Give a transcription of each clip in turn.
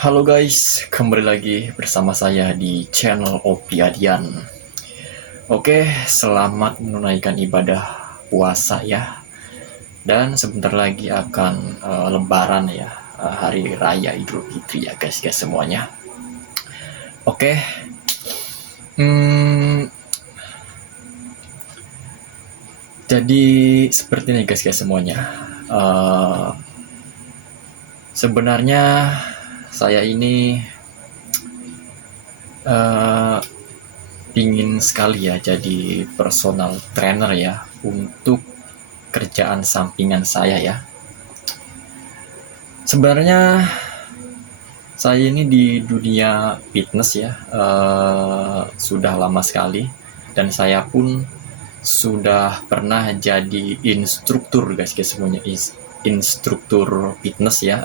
Halo guys, kembali lagi bersama saya di channel Opi Adian. Oke, selamat menunaikan ibadah puasa ya. Dan sebentar lagi akan Lebaran ya, hari raya Idul Fitri ya guys semuanya. Oke, hmm, jadi seperti ini guys semuanya. Eh, Sebenarnya saya ini eh, ingin sekali ya jadi personal trainer ya untuk kerjaan sampingan saya ya. Sebenarnya saya ini di dunia fitness ya sudah lama sekali, dan saya pun sudah pernah jadi instruktur guys semuanya, instruktur fitness ya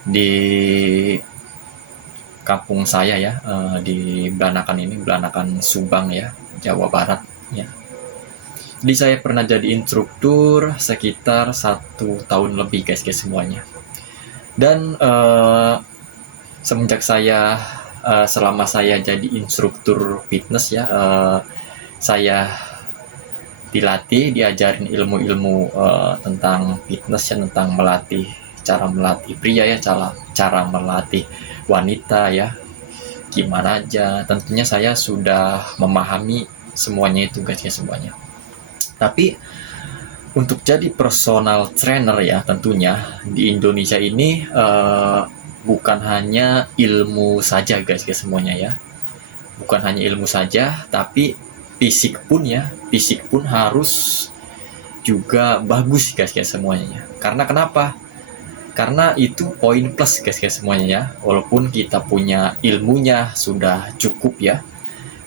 di kampung saya ya, di Belanakan Subang ya, Jawa Barat ya. Jadi saya pernah jadi instruktur sekitar 1 tahun lebih guys semuanya. Dan semenjak selama saya jadi instruktur fitness ya, saya diajarin ilmu-ilmu tentang fitness ya, tentang cara melatih pria ya, cara melatih wanita ya, gimana aja. Tentunya saya sudah memahami semuanya itu guys semuanya. Tapi untuk jadi personal trainer ya, tentunya di Indonesia ini bukan hanya ilmu saja guys semuanya ya. Bukan hanya ilmu saja, tapi fisik pun harus juga bagus guys semuanya. Karena kenapa? Karena itu poin plus guys semuanya ya. Walaupun kita punya ilmunya sudah cukup ya,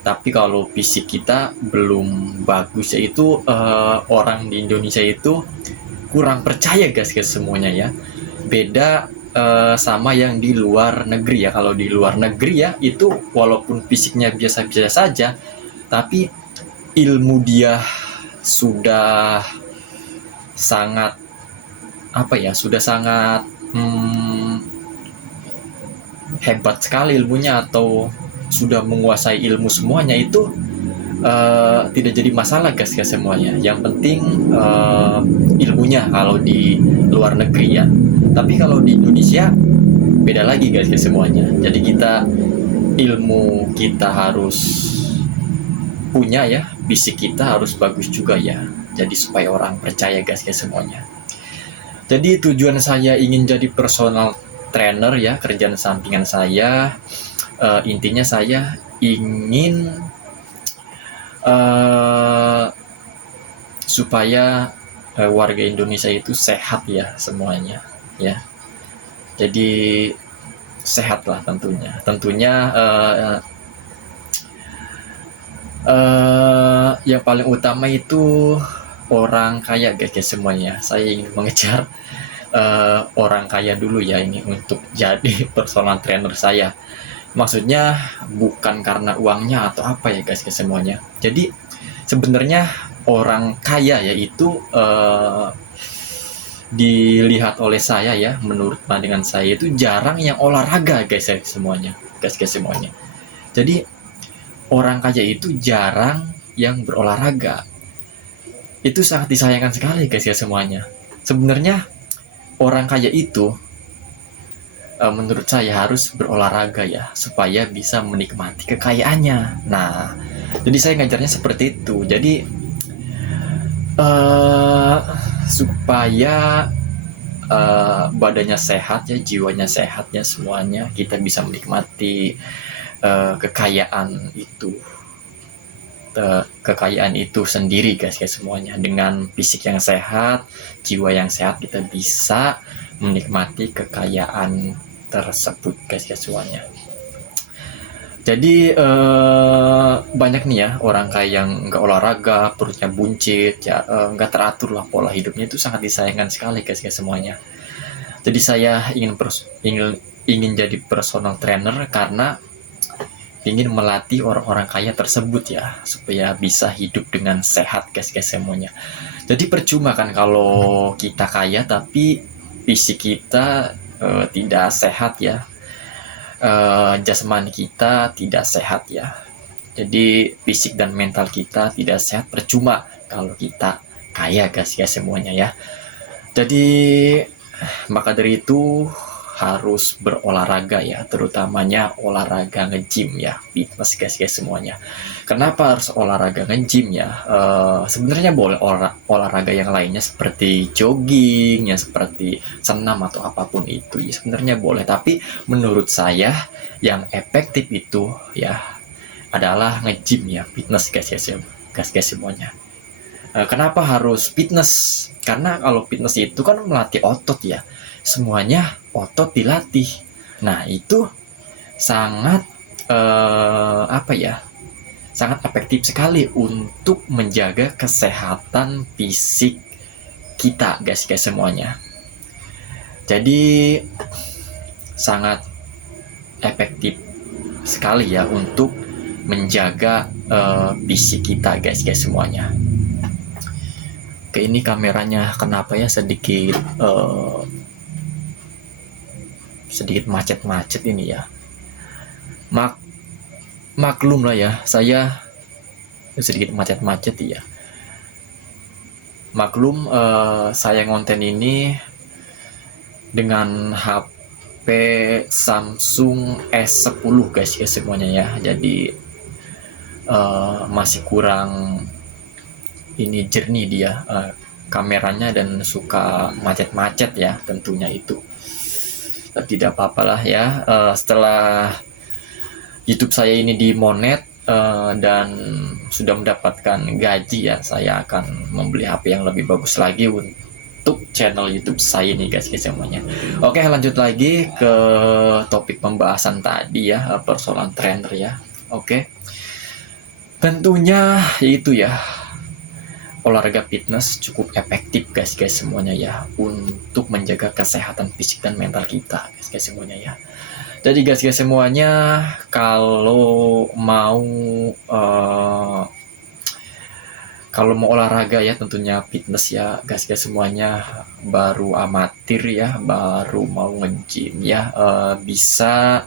tapi kalau fisik kita belum bagus ya, itu orang di Indonesia itu kurang percaya guys semuanya ya. Beda sama yang di luar negeri ya. Kalau di luar negeri ya, itu walaupun fisiknya biasa-biasa saja, tapi ilmu dia sudah sangat sudah sangat hebat sekali ilmunya, atau sudah menguasai ilmu semuanya, itu tidak jadi masalah guys semuanya. Yang penting ilmunya kalau di luar negeri ya. Tapi kalau di Indonesia beda lagi guys semuanya. Jadi ilmu kita harus punya ya, fisik kita harus bagus juga ya. Jadi supaya orang percaya guys semuanya. Jadi tujuan saya ingin jadi personal trainer ya, kerjaan sampingan saya, intinya saya ingin supaya warga Indonesia itu sehat ya semuanya ya. Jadi sehat lah tentunya yang paling utama itu orang kaya guys semuanya. Saya ingin mengejar orang kaya dulu ya, ini untuk jadi personal trainer saya. Maksudnya bukan karena uangnya atau apa ya guys semuanya. Jadi sebenarnya orang kaya yaitu dilihat oleh saya ya, menurut pandangan saya itu jarang yang olahraga guys semuanya. Jadi orang kaya itu jarang yang berolahraga. Itu sangat disayangkan sekali guys semuanya. Sebenarnya orang kaya itu menurut saya harus berolahraga ya, supaya bisa menikmati kekayaannya. Nah, jadi saya ngajarnya seperti itu. Jadi supaya badannya sehat ya, jiwanya sehat ya, semuanya kita bisa menikmati kekayaan itu sendiri guys semuanya. Dengan fisik yang sehat, jiwa yang sehat, kita bisa menikmati kekayaan tersebut guys semuanya. Jadi banyak nih ya orang kaya yang nggak olahraga, perutnya buncit ya, nggak teratur lah pola hidupnya. Itu sangat disayangkan sekali guys semuanya. Jadi saya ingin jadi personal trainer karena ingin melatih orang-orang kaya tersebut ya, supaya bisa hidup dengan sehat guys semuanya. Jadi percuma kan kalau kita kaya tapi fisik kita tidak sehat ya, jasmani kita tidak sehat ya. Jadi fisik dan mental kita tidak sehat, percuma kalau kita kaya guys ya semuanya ya. Jadi maka dari itu harus berolahraga ya, terutamanya olahraga nge-gym ya, fitness guys semuanya. Kenapa harus olahraga nge-gym ya? Sebenarnya boleh olahraga yang lainnya seperti jogging ya, seperti senam atau apapun itu ya, sebenarnya boleh. Tapi menurut saya yang efektif itu ya adalah nge-gym ya, fitness guys semuanya. Kenapa harus fitness? Karena kalau fitness itu kan melatih otot ya, semuanya otot dilatih. Nah itu sangat sangat efektif sekali untuk menjaga kesehatan fisik kita guys semuanya. Jadi sangat efektif sekali ya untuk menjaga fisik kita guys semuanya. Oke, ini kameranya kenapa ya sedikit macet-macet ini ya. Maklum lah ya, saya sedikit macet-macet ya. Maklum, saya ngonten ini dengan HP Samsung S10 guys semuanya ya. Jadi masih kurang ini jernih dia kameranya, dan suka macet-macet ya tentunya itu. Tapi tidak apa-apalah ya, setelah YouTube saya ini dimonet dan sudah mendapatkan gaji ya, saya akan membeli HP yang lebih bagus lagi untuk channel YouTube saya ini guys semuanya. Oke, lanjut lagi ke topik pembahasan tadi ya, persoalan trainer ya. Oke, tentunya itu ya, olahraga fitness cukup efektif guys semuanya ya, untuk menjaga kesehatan fisik dan mental kita guys semuanya ya. Jadi guys semuanya, kalau mau olahraga ya, tentunya fitness ya guys semuanya, baru amatir ya, baru mau nge-gym ya, bisa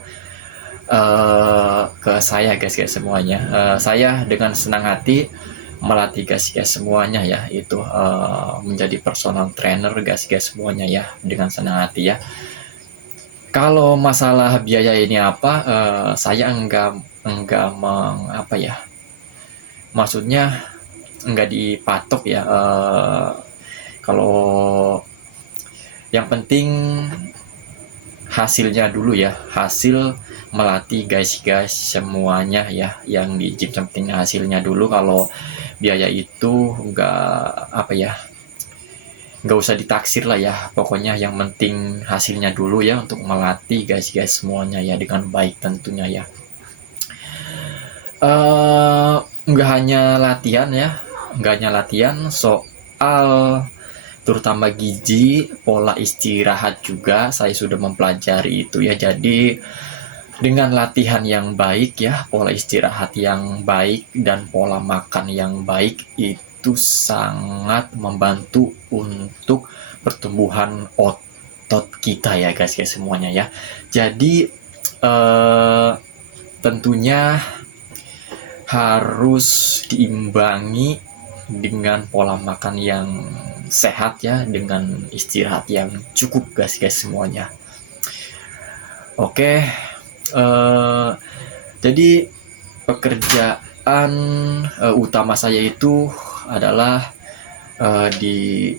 ke saya guys semuanya. Saya dengan senang hati melatih guys semuanya ya, itu menjadi personal trainer guys semuanya ya, dengan senang hati ya. Kalau masalah biaya ini saya enggak maksudnya enggak dipatok ya. Kalau yang penting hasilnya dulu ya, hasil melatih guys semuanya ya, yang di gym penting hasilnya dulu. Kalau biaya itu nggak usah ditaksir lah ya, pokoknya yang penting hasilnya dulu ya, untuk melatih guys semuanya ya dengan baik tentunya ya. Nggak hanya latihan soal terutama gizi, pola istirahat juga saya sudah mempelajari itu ya. Jadi dengan latihan yang baik ya, pola istirahat yang baik, dan pola makan yang baik, itu sangat membantu untuk pertumbuhan otot kita ya guys semuanya ya. Jadi tentunya harus diimbangi dengan pola makan yang sehat ya, dengan istirahat yang cukup guys semuanya. Oke, jadi pekerjaan utama saya itu adalah di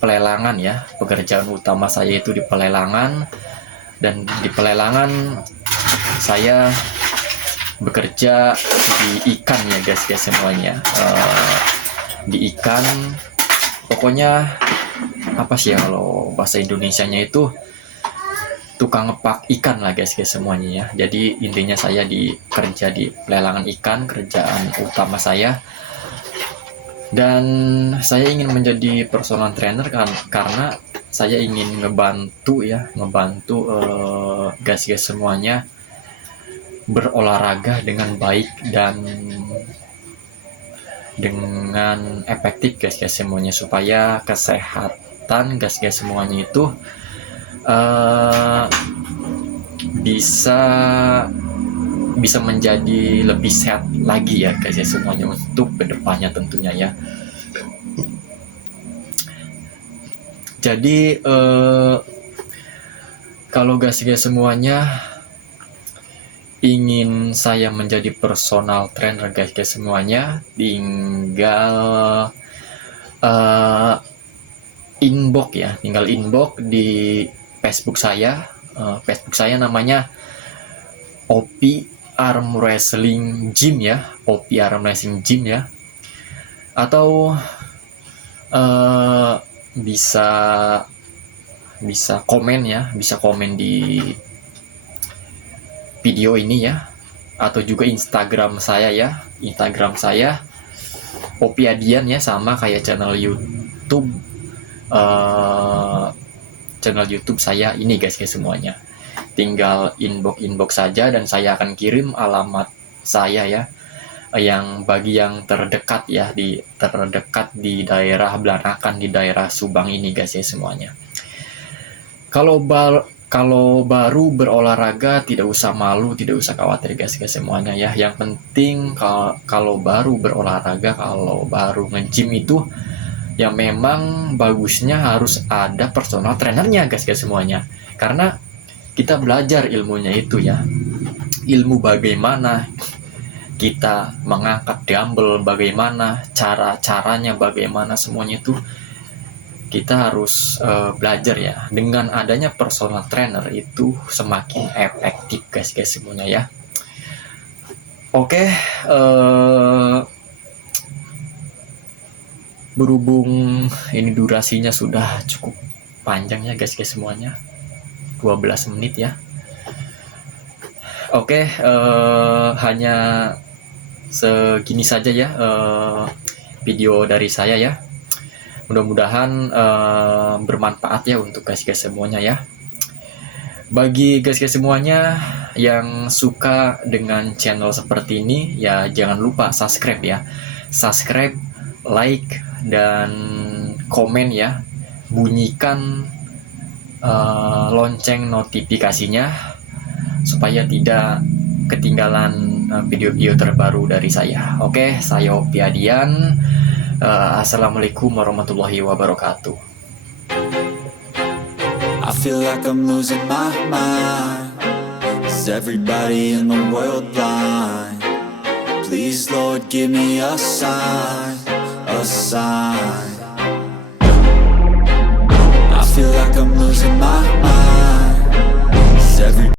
pelelangan ya. Pekerjaan utama saya itu di pelelangan, dan di pelelangan saya bekerja di ikan ya guys semuanya. Di ikan, pokoknya apa sih ya kalau bahasa Indonesianya itu, tukang ngepak ikan lah guys semuanya ya. Jadi intinya saya kerja di pelelangan ikan, kerjaan utama saya. Dan saya ingin menjadi personal trainer karena saya ingin ngebantu guys semuanya berolahraga dengan baik dan dengan efektif guys semuanya, supaya kesehatan guys semuanya itu uh, bisa bisa menjadi lebih sehat lagi ya guys ya semuanya untuk kedepannya tentunya ya. Jadi kalau guys semuanya ingin saya menjadi personal trainer guys semuanya, tinggal inbox ya, tinggal inbox di Facebook saya. Facebook saya namanya OP Arm Wrestling Gym ya, OP Arm Wrestling Gym ya. Atau bisa komen ya, bisa komen di video ini ya, atau juga Instagram saya ya, Instagram saya Opi Adian ya, sama kayak channel YouTube saya ini guys semuanya. Tinggal inbox saja dan saya akan kirim alamat saya ya, yang bagi yang terdekat ya, terdekat di daerah Blanakan, di daerah Subang ini guys semuanya. Kalau baru berolahraga tidak usah malu, tidak usah khawatir guys semuanya ya. Yang penting kalau baru berolahraga, kalau baru nge-gym itu ya memang bagusnya harus ada personal trainernya guys semuanya. Karena kita belajar ilmunya itu ya, ilmu bagaimana kita mengangkat dumbbell, bagaimana caranya, bagaimana semuanya itu kita harus belajar ya. Dengan adanya personal trainer itu semakin efektif guys semuanya ya. Oke, berhubung ini durasinya sudah cukup panjang ya guys semuanya, 12 menit ya. Oke, hanya segini saja ya video dari saya ya. Mudah-mudahan bermanfaat ya untuk guys semuanya ya. Bagi guys semuanya yang suka dengan channel seperti ini ya, jangan lupa subscribe ya. Subscribe, like, dan komen ya. Bunyikan lonceng notifikasinya supaya tidak ketinggalan video-video terbaru dari saya. Oke, saya Opi Adian. Assalamualaikum warahmatullahi wabarakatuh. I feel like I'm losing my mind. Is everybody in the world blind? Please, Lord, give me a sign, a sign. I feel like I'm losing my mind.